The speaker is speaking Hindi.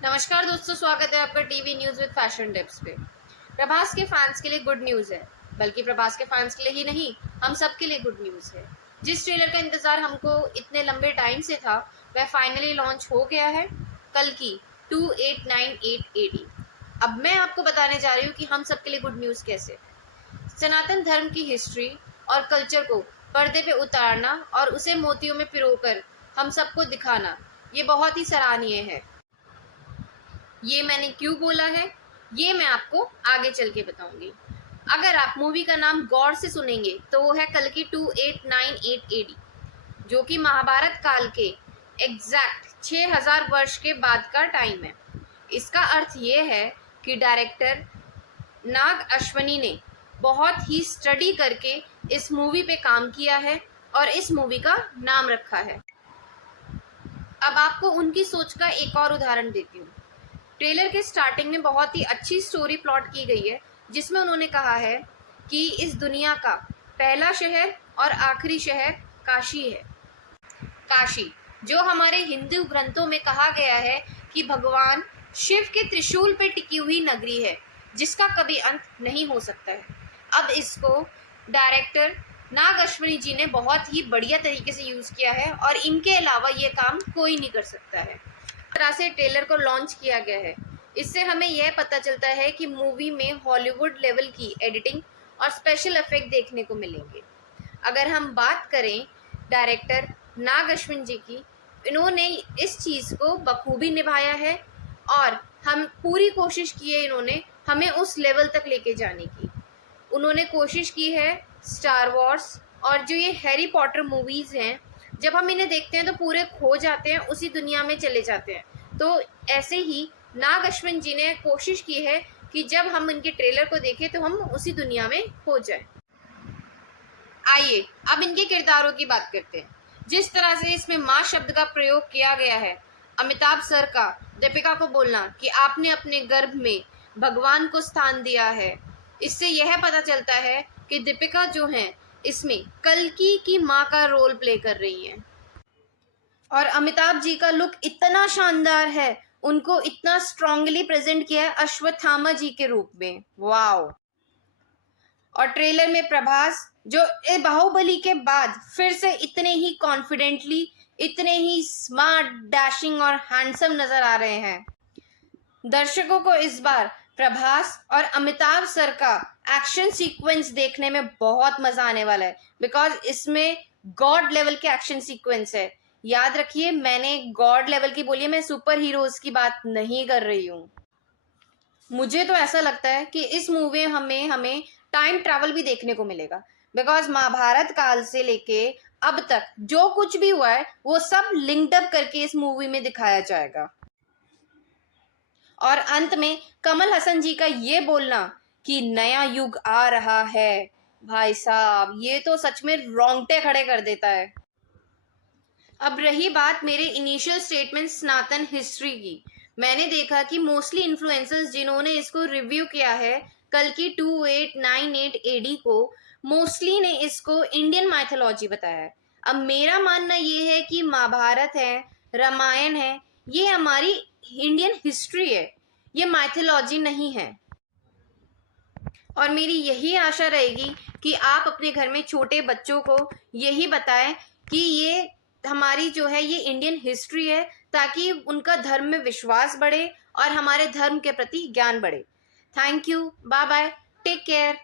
नमस्कार दोस्तों, स्वागत है आपका TV news with fashion tips पे। प्रभास के फैंस के लिए गुड न्यूज़ है, बल्कि प्रभास के फैंस के लिए ही नहीं, हम सब के लिए गुड न्यूज़ है। जिस ट्रेलर का इंतज़ार हमको इतने लंबे टाइम से था, वह फाइनली लॉन्च हो गया है, कल की 2898 AD। अब मैं आपको बताने जा रही हूँ कि हम सब के लिए गुड न्यूज़ कैसे। सनातन धर्म की हिस्ट्री और कल्चर को पर्दे पे उतारना और उसे मोतियों में पिरोकर हम सबको दिखाना, ये बहुत ही सराहनीय है। ये मैंने क्यों बोला है, ये मैं आपको आगे चल के बताऊंगी। अगर आप मूवी का नाम गौर से सुनेंगे तो वो है कल की 2898 AD, जो कि महाभारत काल के एग्जैक्ट 6000 वर्ष के बाद का टाइम है। इसका अर्थ ये है कि डायरेक्टर नाग अश्वनी ने बहुत ही स्टडी करके इस मूवी पे काम किया है और इस मूवी का नाम रखा है। अब आपको उनकी सोच का एक और उदाहरण देती हूँ। ट्रेलर के स्टार्टिंग में बहुत ही अच्छी स्टोरी प्लॉट की गई है, जिसमें उन्होंने कहा है कि इस दुनिया का पहला शहर और आखिरी शहर काशी है। काशी, जो हमारे हिंदू ग्रंथों में कहा गया है कि भगवान शिव के त्रिशूल पे टिकी हुई नगरी है, जिसका कभी अंत नहीं हो सकता है। अब इसको डायरेक्टर नाग अश्वनी जी ने बहुत ही बढ़िया तरीके से यूज़ किया है और इनके अलावा ये काम कोई नहीं कर सकता है। तरह से ट्रेलर को लॉन्च किया गया है, इससे हमें यह पता चलता है कि मूवी में हॉलीवुड लेवल की एडिटिंग और स्पेशल इफेक्ट देखने को मिलेंगे। अगर हम बात करें डायरेक्टर नाग अश्विन जी की, इन्होंने इस चीज़ को बखूबी निभाया है और हम पूरी कोशिश की है इन्होंने हमें उस लेवल तक लेके जाने की। उन्होंने कोशिश की है स्टार वॉर्स और जो ये हैरी पॉटर मूवीज़ हैं, जब हम इन्हें देखते हैं तो पूरे खो जाते हैं, उसी दुनिया में चले जाते हैं। तो ऐसे ही नाग अश्विन जी ने कोशिश की है कि जब हम इनके ट्रेलर को देखें तो हम उसी दुनिया में खो जाएं। आइए अब इनके किरदारों की बात करते हैं। जिस तरह से इसमें माँ शब्द का प्रयोग किया गया है, अमिताभ सर का दीपिका को बोलना कि आपने अपने गर्भ में भगवान को स्थान दिया है, इससे यह पता चलता है कि दीपिका जो हैं इसमें कल्कि की माँ का रोल प्ले कर रही हैं। और अमिताभ जी का लुक इतना शानदार है, उनको इतना स्ट्रांगली प्रेजेंट किया है अश्वत्थामा जी के रूप में। वाओ। और ट्रेलर में प्रभास जो बाहुबली के बाद फिर से इतने ही कॉन्फिडेंटली, इतने ही स्मार्ट, डैशिंग और हैंडसम नजर आ रहे हैं। दर्शकों को इस बार प्रभास और अमिताभ सर का एक्शन सीक्वेंस देखने में बहुत मजा आने वाला है, बिकॉज इसमें गॉड लेवल के एक्शन सीक्वेंस है। याद रखिए, मैंने गॉड लेवल की बोली है, मैं सुपर हीरोज की बात नहीं कर रही हूँ। मुझे तो ऐसा लगता है कि इस मूवी में हमें टाइम ट्रैवल भी देखने को मिलेगा, बिकॉज महाभारत काल से लेके अब तक जो कुछ भी हुआ है वो सब लिंक्ड अप करके इस मूवी में दिखाया जाएगा। और अंत में कमल हसन जी का ये बोलना कि नया युग आ रहा है, भाई साहब ये तो सच में रोंगटे खड़े कर देता है। अब रही बात मेरे इनिशियल स्टेटमेंट सनातन हिस्ट्री की, मैंने देखा कि मोस्टली इन्फ्लुएंसर्स जिन्होंने इसको रिव्यू किया है कल की 2898 AD को, मोस्टली ने इसको इंडियन माइथोलॉजी बताया है। अब मेरा मानना ये है कि महाभारत है, रामायण है, ये हमारी इंडियन हिस्ट्री है, ये माइथोलॉजी नहीं है। और मेरी यही आशा रहेगी कि आप अपने घर में छोटे बच्चों को यही बताएं कि ये हमारी जो है ये इंडियन हिस्ट्री है, ताकि उनका धर्म में विश्वास बढ़े और हमारे धर्म के प्रति ज्ञान बढ़े। Thank you, bye bye, take care.